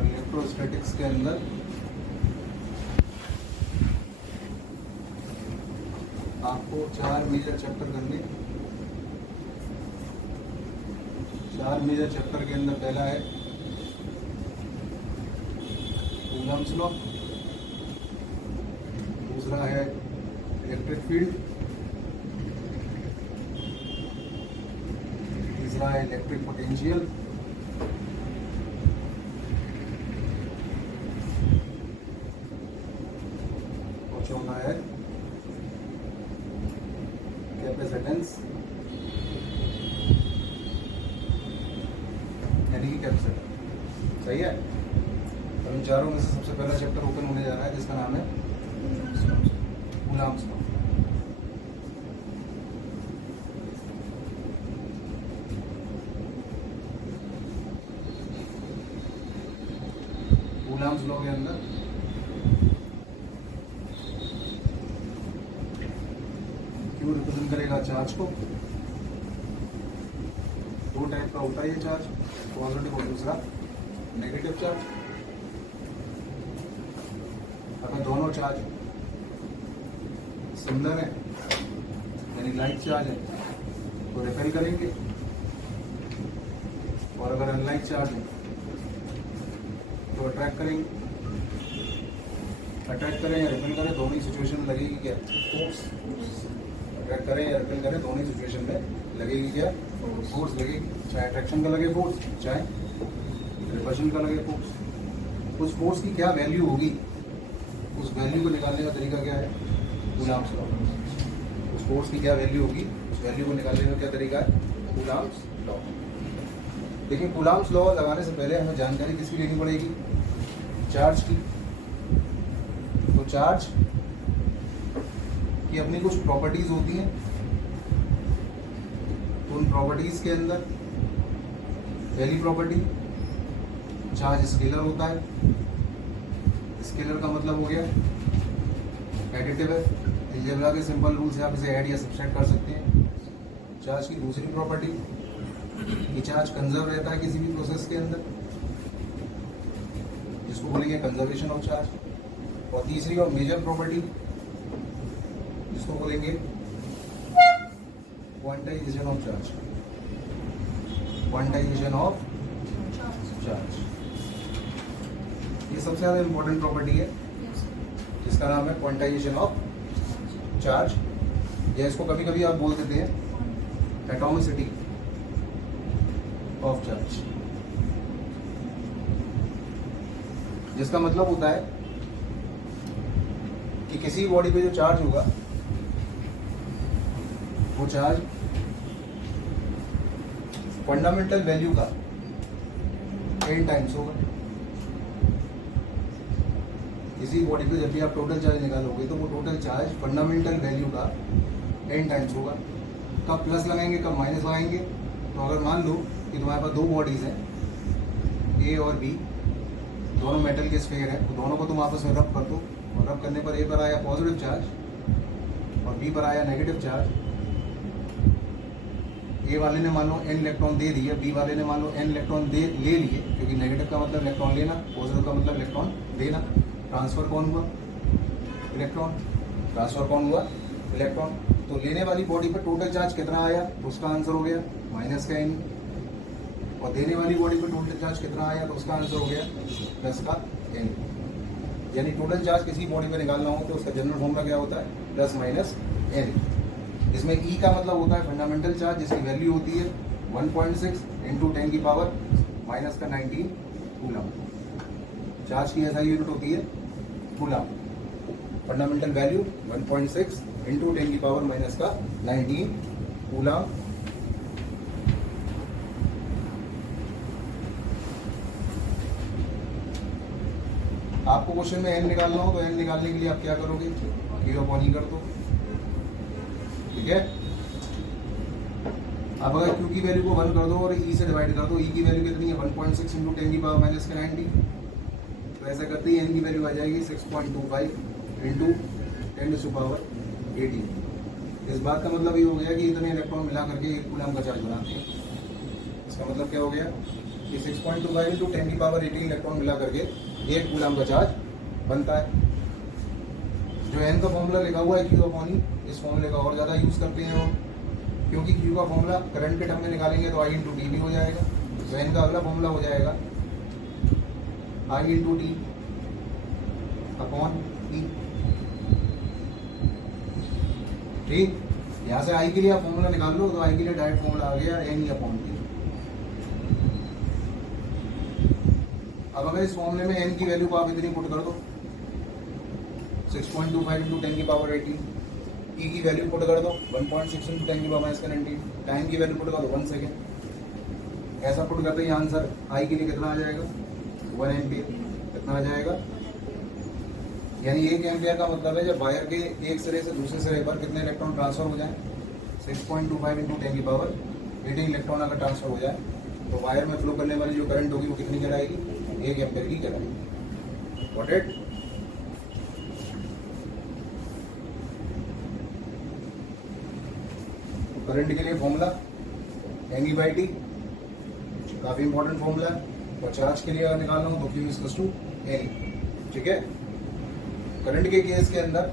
और इलेक्ट्रोस्टैटिक्स के अंदर आपको 4 मेजर चैप्टर करने। 4 मेजर चैप्टर के अंदर पहला है कूलम्ब्स लॉ, दूसरा है इलेक्ट्रिक फील्ड, तीसरा है इलेक्ट्रिक पोटेंशियल, और चौथा है कैपेसिटेंस यानी कि कैपेसिटर। सही है। तो इन चारों में से सबसे पहला चैप्टर ओपन होने जा रहा है जिसका नाम है कूलम्ब्स लॉ। कूलम्ब्स लॉ के अंदर क्यू रिप्रेजेंट करेगा चार्ज को। दो टाइप का होता है ये चार्ज, पॉजिटिव और दूसरा नेगेटिव चार्ज। अगर दोनों चार्ज सिमिलर है यानी लाइक चार्ज है तो रिपेल करेंगे, और अगर अनलाइक चार्ज है तो अट्रैक्ट करेंगे। अट्रैक्ट करें या रिपेल करें दोनों ही सिचुएशन में लगेगी क्या? फोर्स। अट्रैक्ट करें या रिपेल करें दोनों ही सिचुएशन में लगेगी क्या? फोर्स लगेगी। चाहे अट्रैक्शन का लगे फोर्स, चाहे रिपल्शन का लगे फोर्स। उस फोर्स की क्या वैल्यू होगी, उस वैल्यू को निकालने का तरीका क्या है? Coulomb's law. उस फोर्स की क्या वैल्यू होगी, उस वैल्यू को निकालने का क्या तरीका है? Coulomb's law. देखिए कूलम्ब्स लॉ लगाने से पहले हमें जानकारी किसकी लेनी पड़ेगी? चार्ज की। तो चार्ज की अपनी कुछ प्रॉपर्टीज होती हैं, तो उन प्रॉपर्टीज के अंदर पहली प्रॉपर्टी चार्ज स्केलर होता है। स्केलर का मतलब हो गया एडिटिव है। अलजेब्रा के सिंपल रूल से आप इसे ऐड या सब्सट्रैक्ट कर सकते हैं। चार्ज की दूसरी प्रॉपर्टी कि चार्ज कंजर्व रहता है किसी भी प्रोसेस के अंदर, जिसको बोलेंगे कंजर्वेशन ऑफ चार्ज। और तीसरी और मेजर प्रॉपर्टी जिसको बोलेंगे quantization of charge. Quantization of charge ये सबसे ज़्यादा इंपॉर्टेंट प्रॉपर्टी है जिसका नाम है क्वांटाइजेशन ऑफ चार्ज, या इसको कभी कभी आप बोल देते हैं एटॉमिसिटी ऑफ चार्ज, जिसका मतलब होता है कि किसी बॉडी पे जो चार्ज होगा वो चार्ज फंडामेंटल वैल्यू का 10 टाइम्स होगा। किसी बॉडी पे जब भी आप टोटल चार्ज निकालोगे तो वो टोटल चार्ज फंडामेंटल वैल्यू का 10 टाइम्स होगा। कब प्लस लगाएंगे कब माइनस लगाएंगे? तो अगर मान लो कि तुम्हारे पास दो बॉडीज हैं ए और बी, दोनों मेटल के स्फीयर हैं, तो दोनों को तुम आपस में रब कर दो, और रब करने पर ए पर आया पॉजिटिव चार्ज और बी पर आया नेगेटिव चार्ज। ए वाले ने मान लो n इलेक्ट्रॉन दे दिए, बी वाले ने मान लो n इलेक्ट्रॉन ले लिए, क्योंकि नेगेटिव का मतलब इलेक्ट्रॉन लेना, पॉजिटिव का मतलब इलेक्ट्रॉन देना। ट्रांसफर कौन हुआ? इलेक्ट्रॉन। ट्रांसफर कौन हुआ? इलेक्ट्रॉन। तो लेने वाली बॉडी पर टोटल चार्ज कितना आया? तो उसका आंसर हो गया माइनस का n। और देने वाली बॉडी पर टोटल चार्ज कितना आया? तो उसका आंसर हो गया प्लस का n। यानी टोटल चार्ज किसी बॉडी पर निकालना हो तो उसका जनरल फॉर्मूला क्या होता है? Plus minus n। इसमें E का मतलब होता है फंडामेंटल चार्ज, जिसकी वैल्यू होती है 1.6 इंटू 10 की पावर माइनस का 19 कूलम। चार्ज की ऐसा यूनिट होती है कूलम। फंडामेंटल वैल्यू 1.6 इंटू 10 की पावर माइनस का 19 कूलम। आपको क्वेश्चन में n निकालना हो तो n निकालने के लिए आप क्या करोगे? Q/E कर दो, ठीक है। अब अगर Q की वैल्यू को 1 कर दो और E से डिवाइड कर दो, E की वैल्यू कितनी है? 1.6 इंटू 10 की पावर माइनस का 90। तो ऐसा करते ही n की वैल्यू आ जाएगी 6.25 इंटू 10 टू पावर 18। इस बात का मतलब ये हो गया कि इतने इलेक्ट्रॉन मिला करके एक कूलम का चार्ज बनाते हैं। इसका मतलब क्या हो गया? कि 6.25 इंटू 10 की पावर 18 इलेक्ट्रॉन मिला करके 1 कूलम का चार्ज बनता है। जो एन का फॉर्मूला लिखा हुआ है क्यू अपॉन ई, इस फॉर्मूले का और ज़्यादा यूज़ करते हैं और क्योंकि क्यू का फॉर्मूला करंट के टर्म में निकालेंगे तो आई इंटू टी भी हो जाएगा, तो एन का अगला फॉर्मूला हो जाएगा आई इंटू टी अपॉन ई। ठीक, यहाँ से आई के लिए आप फॉर्मूला निकाल लो तो आई के लिए डायरेक्ट फॉर्मूला आ गया एन ई अपॉन टी। अब अगर इस फॉर्मूले में एन की वैल्यू को आप इतनी पुट कर दो 6.25 इंटू 10 की पावर 18, ई की वैल्यू पुट कर दो 1.6 इंटू 10 की पावर -19, टाइम की वैल्यू पुट कर दो 1 सेकेंड। ऐसा पुट करते ही आंसर आई के लिए कितना आ जाएगा 1 एम्पियर। कितना आ जाएगा, यानी 1 एम्पियर का मतलब है जब वायर के एक सिरे से दूसरे सिरे पर कितने इलेक्ट्रॉन ट्रांसफर हो जाए 6.25 इंटू 10 की पावर 18 इलेक्ट्रॉन अगर ट्रांसफर हो जाए तो वायर में फ्लो करने वाली जो करंट होगी वो कितनी कहलाएगी 1 एम्पियर की कहलाएगी। Got it? करंट के लिए formula N E by T काफी इंपॉर्टेंट फॉर्मूला है, और चार्ज के लिए अगर निकालना हो तो क्यू इज टू एन। ठीक है, करंट के केस के अंदर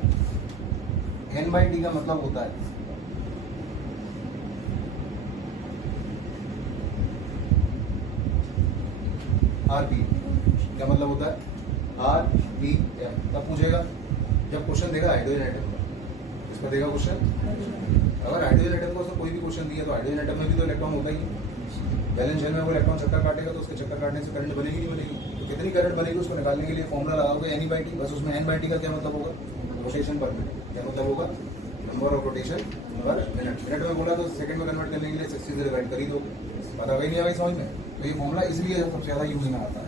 एन बाई टी का मतलब होता है आर पी। क्या मतलब होता है आर पी एम। तब पूछेगा जब क्वेश्चन देगा हाइड्रोजन एटम का, इस पर देगा क्वेश्चन। अगर हाइड्रोजन एटम को कोई भी क्वेश्चन दिया तो हाइड्रोजन एटम में भी तो इलेक्ट्रॉन होता ही है। बैलेंस शेल में वो इलेक्ट्रॉन चक्कर काटेगा तो उसके चक्कर काटने से करंट बनेगी नहीं बनेगी, तो कितनी करंट बनेगी उसको निकालने के लिए फॉर्मूला लगाओगे एन ई बाई टी। बस उसमें एन बाई टी का क्या मतलब होगा रोटेशन पर मिनट। क्या मतलब होगा नंबर ऑफ रोटेशन पर मिनट। मिनट में बोला तो सेकंड में कन्वर्ट करने के लिए 60 से डिवाइड कर ही दो। पता गई नहीं आ गई समझ में? तो ये फॉर्मूला इसलिए सबसे ज़्यादा यूज में आता है।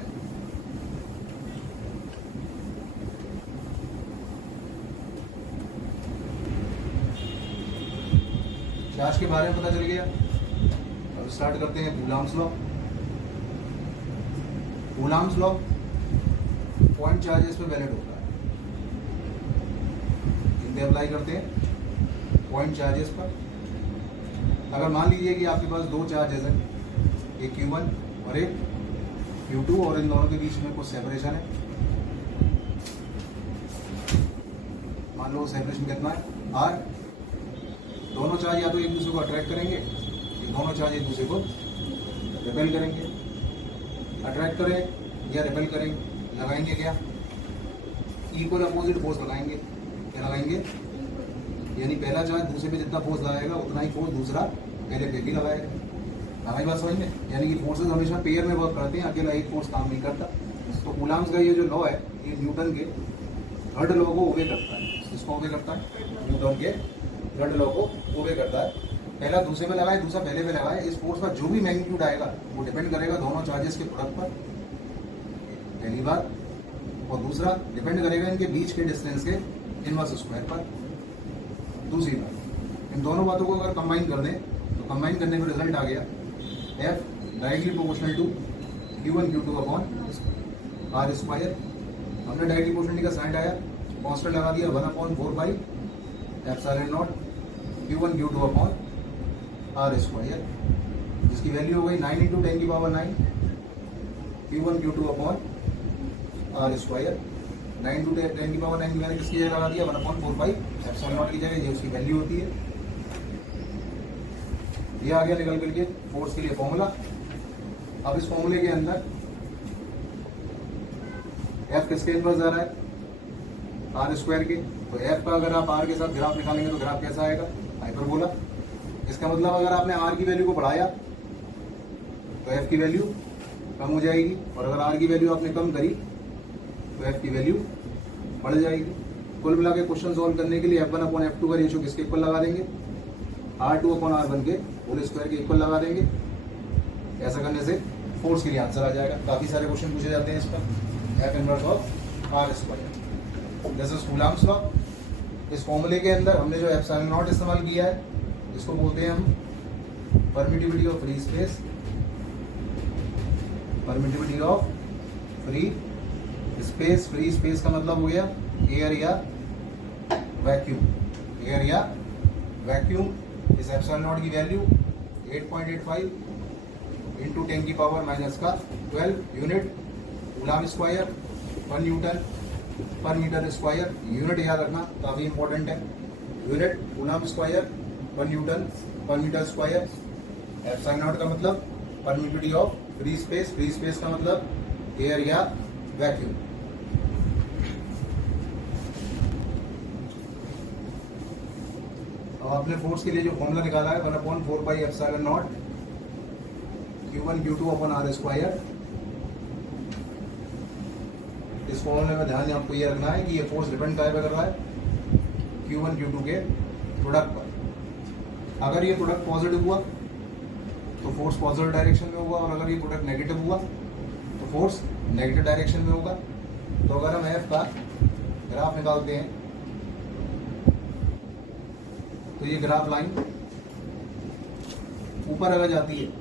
चार्ज के बारे में पता चल गया। अब स्टार्ट करते हैं Coulomb's law. Coulomb's law point charges पे वैलिड होता है। इनके अप्लाई करते हैं पॉइंट चार्जेस पर। अगर मान लीजिए कि आपके पास दो चार्जेस हैं, एक Q1 और एक Q2, और इन दोनों के बीच में कुछ सेपरेशन है। मान लो सेपरेशन कितना है R। दोनों चार्ज या तो एक दूसरे को अट्रैक्ट करेंगे, दोनों चार्ज एक दूसरे को रिपेल करेंगे। अट्रैक्ट करें या रिपेल करें, लगाएंगे क्या इक्वल अपोजिट फोर्स लगाएंगे। क्या लगाएंगे, यानी पहला चार्ज दूसरे पे जितना फोर्स लगाएगा उतना ही फोर्स दूसरा पहले पे भी लगाएगा। हमारी बात समझ में, यानी कि फोर्सेस हमेशा पेयर में वर्क करते हैं, अकेला एक फोर्स काम नहीं करता। तो कूलॉम्स का ये जो लॉ है ये न्यूटन के थर्ड लॉ को ओबे करता है। इसको ओबे करता है, न्यूटन के थर्ड लॉ को ओबे करता है। पहला दूसरे में लगाए, दूसरा पहले में लगाए, इस फोर्स का जो भी मैग्नीट्यूड आएगा वो डिपेंड करेगा दोनों चार्जेस के प्रोडक्ट पर, पहली बात। और दूसरा डिपेंड करेगा इनके बीच के डिस्टेंस के इनवर्स स्क्वायर पर, दूसरी बात। इन दोनों बातों को अगर कंबाइन कर दें तो कंबाइन करने में रिजल्ट आ गया F directly proportional to Q1 Q2 upon R square. हमने डायरेक्टली प्रोपोर्शनलिटी का साइन आया, कॉन्स्टेंट लगा दिया 1/4 epsilon not Q1 Q2 upon R square, जिसकी वैल्यू हो गई 9 इंटू 10 की power 9 Q1 Q2 upon R square. 9 into 10 की पावर 9 की मैंने किसकी जगह लगा दिया 1/4 एप्सिलॉन नॉट की जगह, ये उसकी वैल्यू होती है। ये आ गया निकल करके फोर्स के लिए फॉर्मूला। अब इस फॉर्मूले के अंदर F किसके इनवर्स जा रहा है आर स्क्वायर के, तो F का अगर आप R के साथ ग्राफ निकालेंगे तो ग्राफ कैसा आएगा हाइपरबोला। इसका मतलब अगर आपने R की वैल्यू को बढ़ाया तो F की वैल्यू कम हो जाएगी, और अगर R की वैल्यू आपने कम करी तो F की वैल्यू बढ़ जाएगी। कुल मिला के क्वेश्चन सॉल्व करने के लिए F1 अपॉन F2 का रेशियो किसके इक्वल लगा देंगे R2 अपॉन R1 के होल स्क्वायर के इक्वल लगा देंगे। ऐसा करने से फोर्स के लिए आंसर आ जाएगा। काफी सारे क्वेश्चन पूछे जाते हैं इस पर। F inverse of R square, this is Coulomb's law. इस फॉर्मूले के अंदर हमने जो एप्सिलॉन नॉट इस्तेमाल किया है इसको बोलते हैं हम permittivity of free space. Permittivity of free space. Free space का मतलब हो गया एयर या वैक्यूम। एयर या वैक्यूम। इस एप्सिलॉन नॉट की वैल्यू 8.85 इंटू 10 की पावर माइनस का 12 यूनिट कूलम स्क्वायर पर न्यूटन पर मीटर स्क्वायर। यूनिट याद रखना काफी इंपॉर्टेंट है, यूनिट कूलम स्क्वायर पर न्यूटन पर मीटर स्क्वायर। एप्सिलॉन नॉट का मतलब परमिटिविटी ऑफ फ्री स्पेस का मतलब एयर या वैक्यूम। अब आपने फोर्स के लिए जो फॉर्मूला निकाला है 1/4 epsilon not Q1 Q2 upon R square. इस फॉर्मूले में ध्यान आपको ये रखना है कि ये फोर्स डिपेंड काय पे कर रहा है, Q1 Q2 के प्रोडक्ट पर। अगर ये प्रोडक्ट पॉजिटिव हुआ तो फोर्स पॉजिटिव डायरेक्शन में होगा, और अगर ये प्रोडक्ट नेगेटिव हुआ तो फोर्स नेगेटिव डायरेक्शन में होगा। तो अगर हम एफ का ग्राफ निकालते हैं तो ये ग्राफ लाइन ऊपर अगर जाती है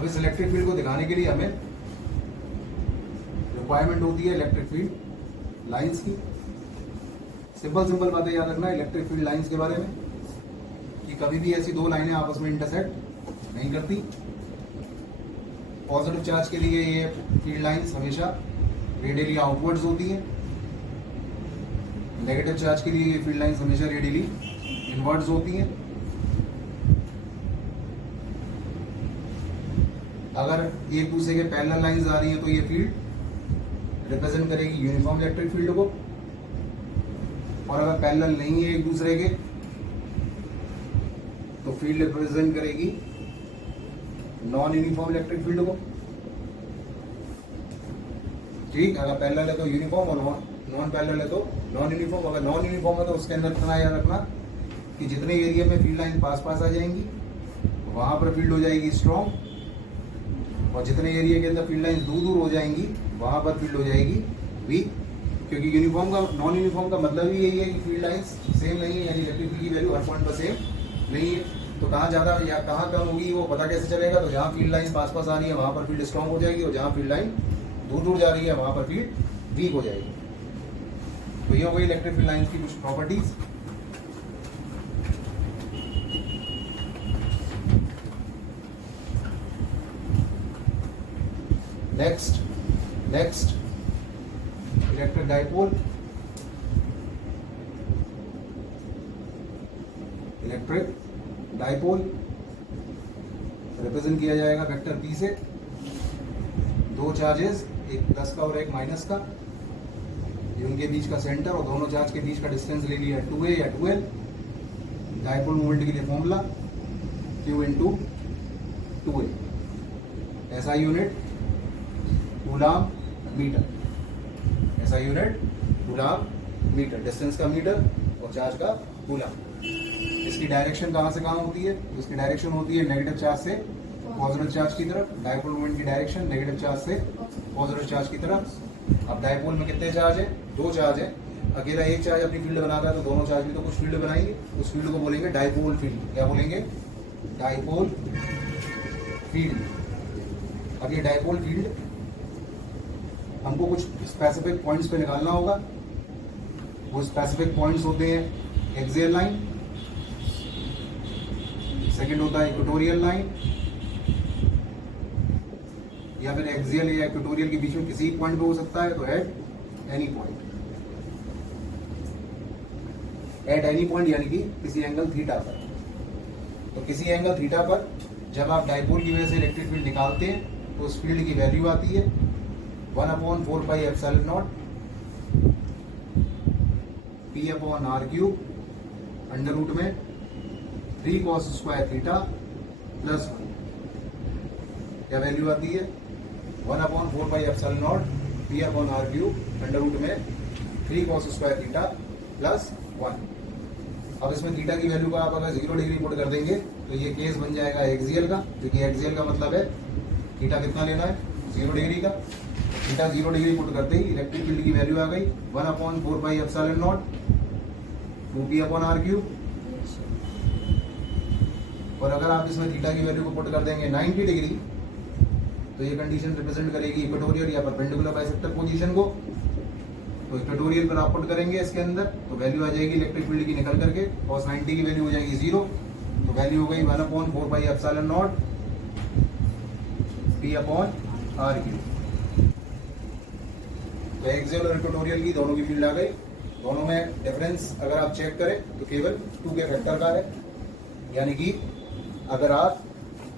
अब इस इलेक्ट्रिक फील्ड को दिखाने के लिए हमें रिक्वायरमेंट होती है इलेक्ट्रिक फील्ड लाइंस की। सिंपल बातें याद रखना इलेक्ट्रिक फील्ड लाइंस के बारे में कि कभी भी ऐसी दो लाइनें आपस में इंटरसेक्ट नहीं करती। पॉजिटिव चार्ज के लिए ये फील्ड लाइंस हमेशा रेडियली आउटवर्ड्स होती हैं, नेगेटिव चार्ज के लिए ये फील्ड लाइंस हमेशा रेडियली इनवर्ड्स होती हैं। अगर एक दूसरे के पैरेलल लाइंस आ रही हैं तो ये फील्ड रिप्रेजेंट करेगी यूनिफॉर्म इलेक्ट्रिक फील्ड को, और अगर पैरेलल नहीं है एक दूसरे के तो फील्ड रिप्रेजेंट करेगी नॉन यूनिफॉर्म इलेक्ट्रिक फील्ड को। ठीक, अगर पैरेलल है तो यूनिफॉर्म और नॉन पैरेलल है तो नॉन यूनिफॉर्म। अगर नॉन यूनिफॉर्म है तो उसके अंदर इतना याद रखना कि जितने एरिया में फील्ड लाइन पास आ जाएंगी वहां पर फील्ड हो जाएगी स्ट्रॉन्ग, और जितने एरिया के अंदर फील्ड लाइन दूर हो जाएंगी वहां पर फील्ड हो जाएगी वीक। क्योंकि यूनिफॉर्म का नॉन यूनिफॉर्म का मतलब ही यही है कि फील्ड लाइंस सेम नहीं है, यानी इलेक्ट्रिक फील्ड की वैल्यू हर पॉइंट पर सेम नहीं है। तो कहाँ ज़्यादा या कहाँ कम होगी वो पता कैसे चलेगा? तो जहाँ फील्ड लाइन पास आ रही है वहाँ पर फील्ड स्ट्रॉन्ग हो जाएगी, और जहाँ फील्ड लाइन दूर जा रही है वहाँ पर फील्ड वीक हो जाएगी। तो ये हो गई इलेक्ट्रिक फील्ड लाइंस की कुछ properties. Next electric dipole. Electric dipole represent किया जाएगा वेक्टर P से। दो चार्जेस, एक प्लस का और एक माइनस का, ये उनके बीच का सेंटर, और दोनों चार्ज के बीच का डिस्टेंस ले लिया 2a या 2l। डाइपोल मोमेंट के लिए फॉर्मूला Q इंटू 2a, ऐसा यूनिट कूलाम मीटर, ऐसा यूनिट कूलाम मीटर, डिस्टेंस का मीटर और चार्ज का कूलाम। इसकी डायरेक्शन कहाँ से कहाँ होती है? इसकी डायरेक्शन होती है नेगेटिव चार्ज से पॉजिटिव चार्ज की तरफ। डाइपोल मोमेंट की डायरेक्शन नेगेटिव चार्ज से पॉजिटिव चार्ज की तरफ। अब डाइपोल में कितने चार्ज है? दो चार्ज है। अकेला एक चार्ज अपनी फील्ड बनाता है तो दोनों चार्ज भी तो कुछ फील्ड बनाएंगे, उस फील्ड को बोलेंगे डाइपोल फील्ड। क्या बोलेंगे? Dipole field. अब ये डाइपोल फील्ड हमको कुछ स्पेसिफिक पॉइंट्स पे निकालना होगा। वो स्पेसिफिक पॉइंट्स होते हैं एक्सियल लाइन, सेकंड होता है इक्वेटोरियल लाइन, या फिर एक्सियल या इक्वेटोरियल के बीच में किसी पॉइंट पे हो सकता है, तो at any point. At any point यानी कि किसी एंगल थीटा पर। तो किसी एंगल थीटा पर जब आप डाइपोल की वजह से इलेक्ट्रिक फील्ड निकालते हैं तो उस फील्ड की वैल्यू आती है 1/4πε0 P/r³ अंडर रूट में 3 cos स्क्वायर थीटा प्लस 1। क्या वैल्यू आती है? 1/4πε0 P/r³ अंडर रूट में 3 cos स्क्वायर थीटा प्लस 1। अब इसमें थीटा की वैल्यू का आप अगर 0 डिग्री पुट कर देंगे तो ये केस बन जाएगा एक्सियल का, क्योंकि एक्सियल का मतलब है थीटा कितना लेना है? 0 डिग्री का। थीटा 0 डिग्री पुट करते ही इलेक्ट्रिक फील्ड की वैल्यू आ गई 1/4πε0 2P/r³। और अगर आप इसमें थीटा की वैल्यू को पुट कर देंगे 90 डिग्री तो ये कंडीशन रिप्रेजेंट करेगी इक्वेटोरियल या परपेंडिकुलर बाइसेक्टर पोजीशन को। तो इक्वेटोरियल पर आप पुट करेंगे इसके अंदर तो वैल्यू आ जाएगी इलेक्ट्रिक फील्ड की निकल करके, cos 90 की वैल्यू हो जाएगी 0। तो वैल्यू हो गई 1/4πε0 P/r³। तो एक्सियल और इक्वेटोरियल की दोनों की फील्ड आ गई। दोनों में डिफरेंस अगर आप चेक करें तो केवल 2 के फैक्टर का है। यानी कि अगर आप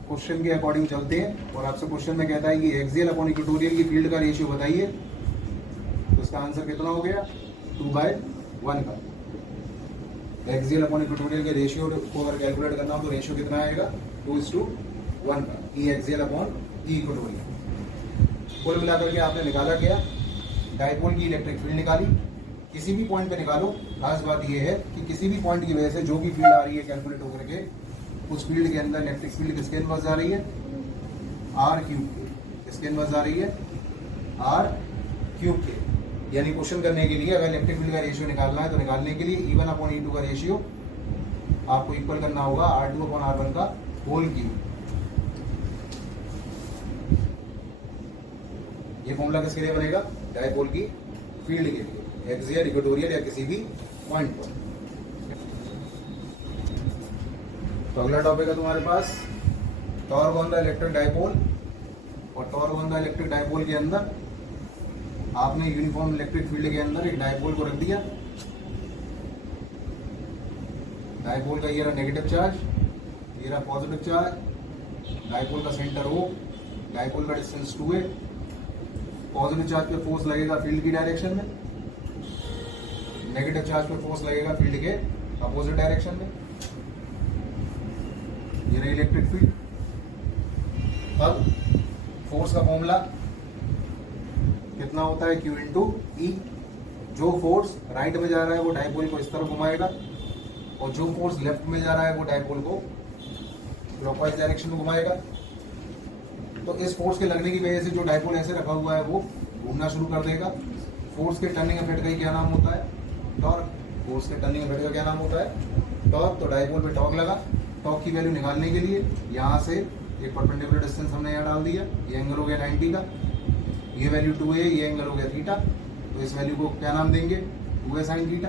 क्वेश्चन के अकॉर्डिंग चलते हैं और आपसे क्वेश्चन में कहता है कि एक्सियल अपॉन इक्वेटोरियल की फील्ड का रेशियो बताइए, तो इसका आंसर कितना हो गया? 2/1 का। एक्सियल अपॉन इक्वेटोरियल के रेशियो को अगर कैलकुलेट करना हो तो रेशियो कितना आएगा? 2:1 का। ई एक्सियल अपॉन ई इक्वेटोरियल। कुल मिलाकर के आपने निकाला क्या? डाइपोल की इलेक्ट्रिक फील्ड निकाली। किसी भी पॉइंट पे निकालो, खास बात यह है कि किसी भी पॉइंट की वजह से जो भी फील्ड आ रही है कैलकुलेट होकर के, उस फील्ड के अंदर इलेक्ट्रिक फील्ड किसके इनवर्स आ रही है? r³ के। किसके इनवर्स आ रही है? r³ के। यानी क्वेश्चन करने के लिए अगर इलेक्ट्रिक फील्ड का रेशियो निकालना है तो निकालने के लिए E1/E2 का रेशियो आपको इक्वल करना होगा R2/R1 का होल क्यूब। ये फॉर्मूला किसके लिए बनेगा? डायपोल की फील्ड के लिए, एक्सियल, इक्वेटोरियल या किसी भी पॉइंट पर। तो अगला टॉपिक है तुम्हारे पास torque on the electric dipole. और torque on the electric dipole के अंदर आपने यूनिफॉर्म इलेक्ट्रिक फील्ड के अंदर एक डायपोल को रख दिया। डायपोल का ये रहा नेगेटिव चार्ज, ये रहा पॉजिटिव चार्ज, डायपोल का सेंटर O, डायपोल का डिस्टेंस 2a। पॉजिटिव चार्ज पे फोर्स लगेगा फील्ड की डायरेक्शन में, नेगेटिव चार्ज पे फोर्स लगेगा फील्ड के अपोजिट डायरेक्शन में। ये रही इलेक्ट्रिक फील्ड। अब फोर्स का फॉर्मूला कितना होता है? Q into E। जो फोर्स राइट में जा रहा है वो डायपोल को इस तरफ घुमाएगा, और जो फोर्स लेफ्ट में जा रहा है वो डायपोल को क्लॉकवाइज डायरेक्शन में घुमाएगा। तो इस फोर्स के लगने की वजह से जो डायपोल ऐसे रखा हुआ है वो घूमना शुरू कर देगा। फोर्स के टर्निंग इफेक्ट का क्या नाम होता है? टॉर्क। फोर्स के टर्निंग इफेक्ट का क्या नाम होता है? टॉर्क। तो डायपोल पे टॉर्क लगा। टॉर्क की वैल्यू निकालने के लिए यहाँ से एक परपेंडिकुलर डिस्टेंस हमने यहाँ डाल दिया। ये एंगल हो गया 90 का, ये वैल्यू 2a, ये एंगल हो गया थीटा। तो इस वैल्यू को क्या नाम देंगे? 2a sin theta.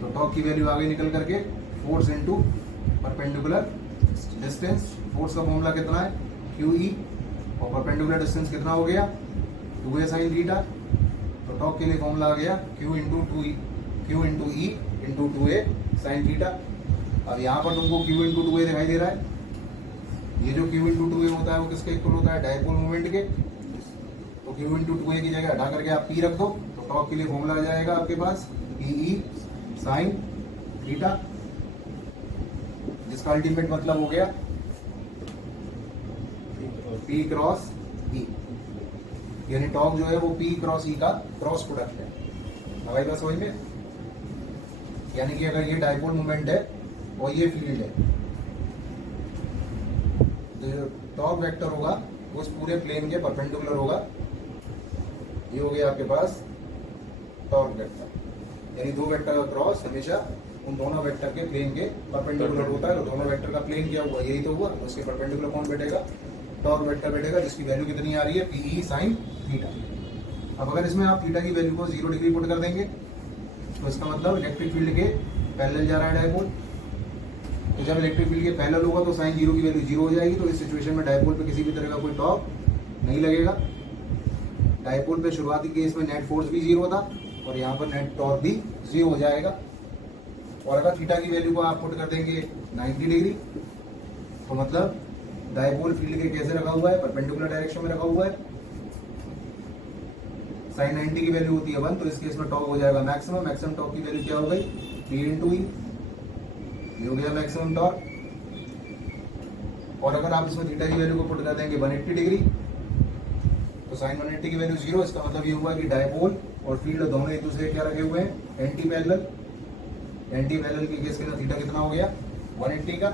तो टॉर्क की वैल्यू आगे निकल करके force into perpendicular distance. Force का फॉर्मूला कितना है? QE। और परपेंडिकुलर डिस्टेंस कितना हो गया? 2a sin theta. तो टॉर्क के लिए फॉर्मूला आ गया Q into E into 2a sin theta. अब यहाँ पर तुमको Q इंटू 2a दिखाई दे रहा है। ये जो Q इंटू 2a होता है वो किसके इक्वल होता है? डायपोल मोमेंट के। तो Q इंटू 2a की जगह हटा करके आप P रख दो, तो टॉर्क के लिए फॉर्मूला आ जाएगा आपके पास PE साइन थीटा, जिसका अल्टीमेट मतलब हो गया P क्रॉस E। यानी टॉर्क जो है वो P क्रॉस E का क्रॉस प्रोडक्ट है। हमारी बात समझ में? यानी कि अगर ये डायपोल मोमेंट है और ये फील्ड है, तो जो टॉर्क वेक्टर होगा वो उस पूरे प्लेन के परपेंडिकुलर होगा। ये हो गया आपके पास टॉर्क वेक्टर। यानी दो वेक्टर का क्रॉस हमेशा उन दोनों वेक्टर के प्लेन के परपेंडिकुलर होता है। तो दोनों वेक्टर का प्लेन क्या हुआ? यही तो हुआ। उसके परपेंडिकुलर कौन बैठेगा? टॉर्क वेक्टर बैठेगा, जिसकी वैल्यू कितनी आ रही है? PE sin theta. अब अगर इसमें आप थीटा की वैल्यू को 0 डिग्री पुट कर देंगे तो इसका मतलब इलेक्ट्रिक फील्ड के पैरेलल जा रहा है डायपोल। तो जब इलेक्ट्रिक फील्ड के पैरेलल होगा तो साइन 0 की वैल्यू 0 हो जाएगी। तो इस सिचुएशन में डायपोल पे किसी भी तरह का कोई टॉर्क नहीं लगेगा। डायपोल पे शुरुआती केस में नेट फोर्स भी 0 था और यहाँ पर नेट टॉर्क भी 0 हो जाएगा। और अगर थीटा की वैल्यू को आप पुट कर देंगे 90 डिग्री, तो मतलब डायपोल फील्ड के कैसे रखा हुआ है? परपेंडिकुलर डायरेक्शन में रखा हुआ है। साइन 90 की वैल्यू होती है 1, तो इस केस में टॉर्क हो जाएगा मैक्सिमम। मैक्सिमम टॉर्क की वैल्यू क्या हो गई? P into E। ये हो गया मैक्सिमम टॉर्क। और अगर आप इसमें थीटा की वैल्यू को पुट कर देंगे 180 डिग्री, तो साइन 180 की वैल्यू 0। इसका मतलब ये हुआ कि डायपोल और फील्ड दोनों एक दूसरे क्या रखे हुए हैं? Anti parallel. एंटी पैरेलल के केस के अंदर थीटा कितना हो गया? 180 का।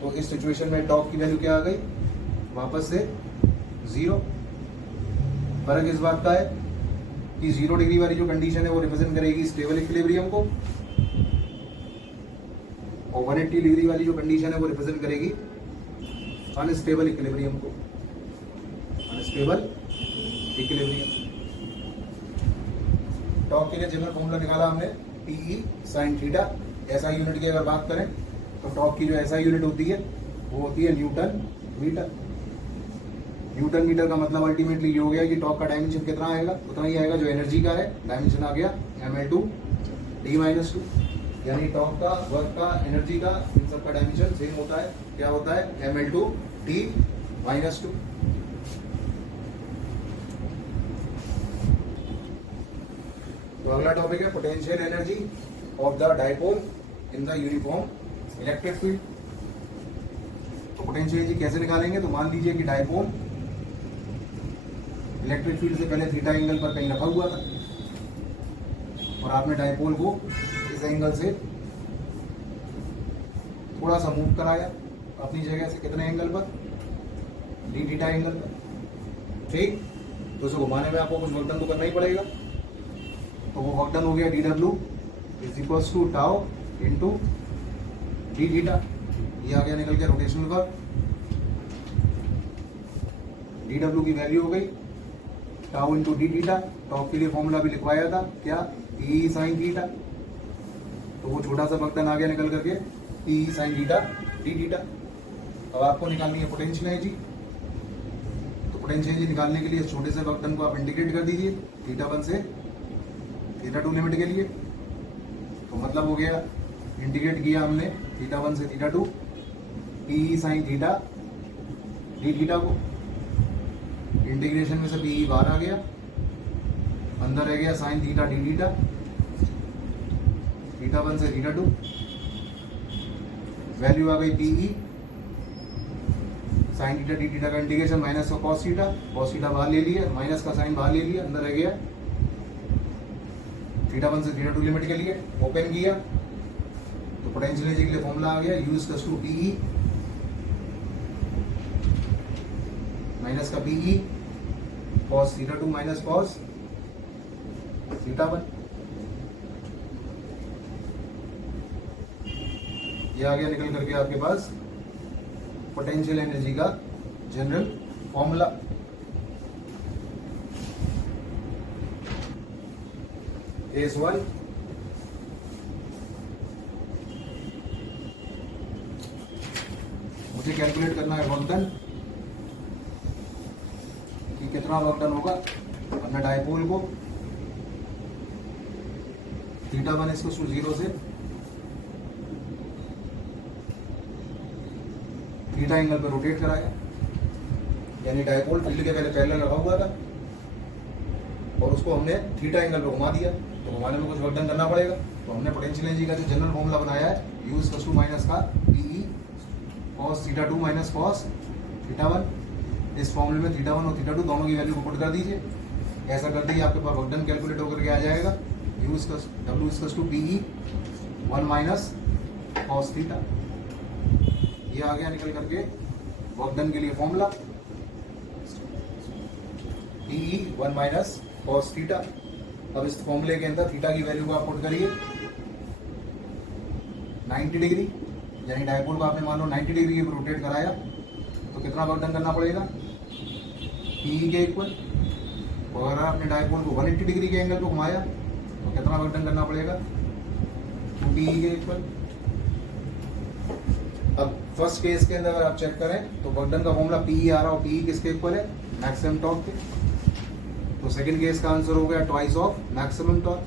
तो इस सिचुएशन में टॉर्क की वैल्यू क्या आ गई? वापस से 0। फर्क इस बात का है कि 0 डिग्री वाली जो कंडीशन है वो रिप्रेजेंट करेगी स्टेबल इक्विलिब्रियम को, और 180 डिग्री वाली जो कंडीशन है वो रिप्रेजेंट करेगी अनस्टेबल इक्विलिब्रियम को। Unstable equilibrium. टॉर्क के लिए जनरल फॉर्मूला निकाला हमने PE sin theta. SI unit की अगर बात करें तो टॉर्क की जो SI यूनिट होती है वो होती है न्यूटन मीटर। न्यूटन मीटर का मतलब अल्टीमेटली ये हो गया कि टॉर्क का डायमेंशन कितना आएगा? उतना ही आएगा जो एनर्जी का है। डायमेंशन आ गया mL/t-2। यानी टॉर्क का, वर्क का, एनर्जी का, इन सब का डायमेंशन सेम होता है। क्या होता है? mL/t-2। तो अगला टॉपिक है potential energy of the dipole in the uniform electric field. तो पोटेंशियल एनर्जी कैसे निकालेंगे? तो मान लीजिए कि डायपोल इलेक्ट्रिक फील्ड से पहले थीटा एंगल पर कहीं रखा हुआ था, और आपने डायपोल को इस एंगल से थोड़ा सा मूव कराया अपनी जगह से। कितने एंगल पर? डी थीटा एंगल पर। ठीक। तो उसे घुमाने में आपको कुछ वर्क डन तो करना ही पड़ेगा। तो वो वर्क डन हो गया dw is to tau into D theta. ये आ गया निकल के रोटेशनल वर्क। डी डब्ल्यू की वैल्यू हो गई tau into D theta. Tau के लिए फॉर्मूला भी लिखवाया था क्या, पी साइन थीटा, तो वो छोटा सा बक्टन आ गया निकल करके P sine theta D theta. अब आपको निकालनी है पोटेंशियल एनर्जी, तो पोटेंशियल एनर्जी निकालने के लिए छोटे से बक्टन को आप इंटीग्रेट कर दीजिए थीटा 1 से थीटा 2 लिमिट के लिए। तो मतलब हो गया इंटीग्रेट किया हमने थीटा 1 से theta 2 P sine theta D theta को, इंटीग्रेशन में से पी बाहर आ गया, अंदर रह गया sine theta D theta, theta 1 से थीटा 2, वैल्यू आ गई P E sine theta D theta का इंटीग्रेशन माइनस का कॉस थीटा बाहर ले लिया, माइनस का साइन बाहर ले लिया, अंदर रह गया थीटा 1 से थीटा 2 लिमिट के लिए ओपन किया, तो पोटेंशियल एनर्जी के लिए फॉर्मूला आ गया U is equal to PE minus का PE cos theta 2 minus cos theta 1। ये आ गया निकल करके आपके पास पोटेंशियल एनर्जी का जनरल फॉर्मूला। केस 1, मुझे कैलकुलेट करना है वर्क डन कि कितना वर्क डन होगा अपना डायपोल को थीटा 1 इसको 0 से थीटा एंगल पर रोटेट कराया, यानी डायपोल फील्ड के पहले पैरेलल लगा हुआ था और उसको हमने थीटा एंगल पर घुमा दिया, तो घुमाने में कुछ वर्क डन करना पड़ेगा। तो हमने पोटेंशियल एनर्जी का जो जनरल फॉर्मूला बनाया है U is equal to minus का PE cos theta 2 minus cos theta 1। इस फॉर्मूले में थीटा 1 और थीटा 2 दोनों की वैल्यू को पुट कर दीजिए, ऐसा करते ही आपके पास वर्क डन कैलकुलेट होकर के आ जाएगा U is W is equal to P E 1 minus cos theta. ये आ गया निकल करके वर्क डन के लिए formula P E 1 minus cos theta. अब इस फॉर्मूले के अंदर थीटा की वैल्यू को आप पुट करिए 90 डिग्री, यानी डायपोल को आपने मान लो 90 डिग्री के रोटेट कराया, तो कितना वर्क डन करना पड़ेगा पीई के इक्वल। और अगर आपने डायपोल को 180 डिग्री के एंगल को घुमाया तो कितना वर्क डन करना पड़ेगा 2pE के इक्वल। अब फर्स्ट केस के अंदर अगर आप चेक करें तो वर्क डन का फॉर्मूला पीई आ रहा हो, पीई किसके इक्वल है मैक्सिमम टॉर्क के। तो सेकंड केस का आंसर हो गया ट्वाइस ऑफ मैक्सिमम टॉर्क,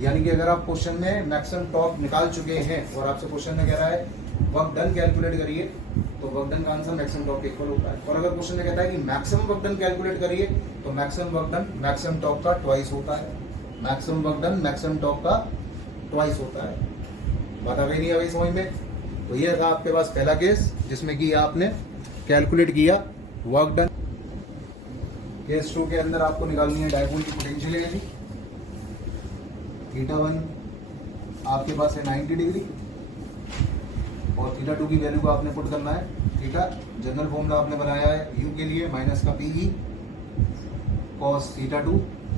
यानी कि अगर आप क्वेश्चन में मैक्सिमम टॉर्क निकाल चुके हैं और आपसे क्वेश्चन में कह रहा है वर्क डन कैलकुलेट करिए, तो वर्क डन का आंसर मैक्सिमम टॉर्क के इक्वल होता है। और अगर क्वेश्चन में कहता है कि मैक्सिमम वर्क डन कैलकुलेट करिए, तो maximum work done maximum torque का ट्वाइस होता है, maximum work done maximum torque का ट्वाइस होता है। बात आ गई नहीं आ गई समझ में? तो ये था आपके पास पहला केस जिसमें कि आपने कैलकुलेट किया वर्क डन। केस 2 के अंदर आपको निकालनी है डायपोल की पोटेंशियल एनर्जी। थीटा 1 आपके पास है 90 डिग्री और थीटा 2 की वैल्यू को आपने पुट करना है थीटा। जनरल फॉर्मूला आपने बनाया है यू के लिए माइनस का PE cos theta 2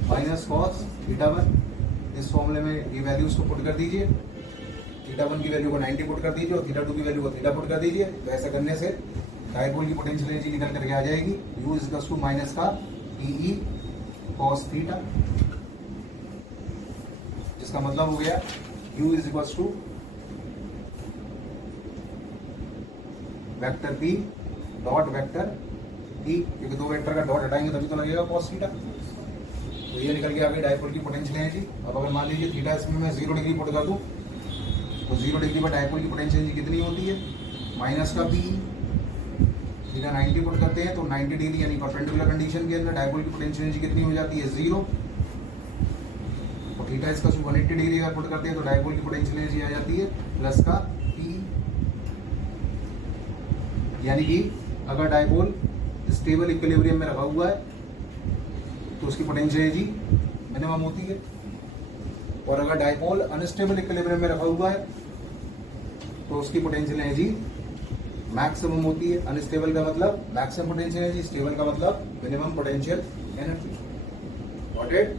minus cos theta 1। इस फॉर्मूले में ये वैल्यूज को पुट कर दीजिए, थीटा 1 की वैल्यू को 90 पुट कर दीजिए और थीटा 2 की वैल्यू को थीटा पुट कर दीजिए। तो ऐसा करने से डायपोल की पोटेंशियल एनर्जी निकल करके आ जाएगी U is equal to minus का पीई कॉस थीटा, जिसका मतलब हो गया U is equal to vector P dot vector P, क्योंकि दो वेक्टर का डॉट हटाएंगे तभी तो लगेगा कॉस थीटा। तो ये निकल के आ गई डायपोल की पोटेंशियल एनर्जी। अब अगर मान लीजिए थीटा इसमें मैं 0 डिग्री पुट कर दूं तो 0 डिग्री पर डायपोल की पोटेंशियल एनर्जी कितनी होती है माइनस का पी। थीटा 90 पुट करते हैं तो 90 डिग्री यानी परपेंडिकुलर कंडीशन के अंदर डायपोल की पोटेंशियल एनर्जी कितनी हो जाती है 0। और थीटा इसका 180 डिग्री अगर पुट करते हैं तो डायपोल की पोटेंशियल एनर्जी आ जाती है प्लस का पी। यानी कि अगर डायपोल स्टेबल इक्विलिब्रियम में रखा हुआ है तो उसकी पोटेंशियल एनर्जी मिनिमम होती है, और अगर डायपोल अनस्टेबल इक्विलिब्रियम में रखा हुआ है तो उसकी पोटेंशियल एनर्जी मैक्सिमम होती है। अनस्टेबल का मतलब मैक्सिमम पोटेंशियल एनर्जी, स्टेबल का मतलब minimum potential energy. Got it?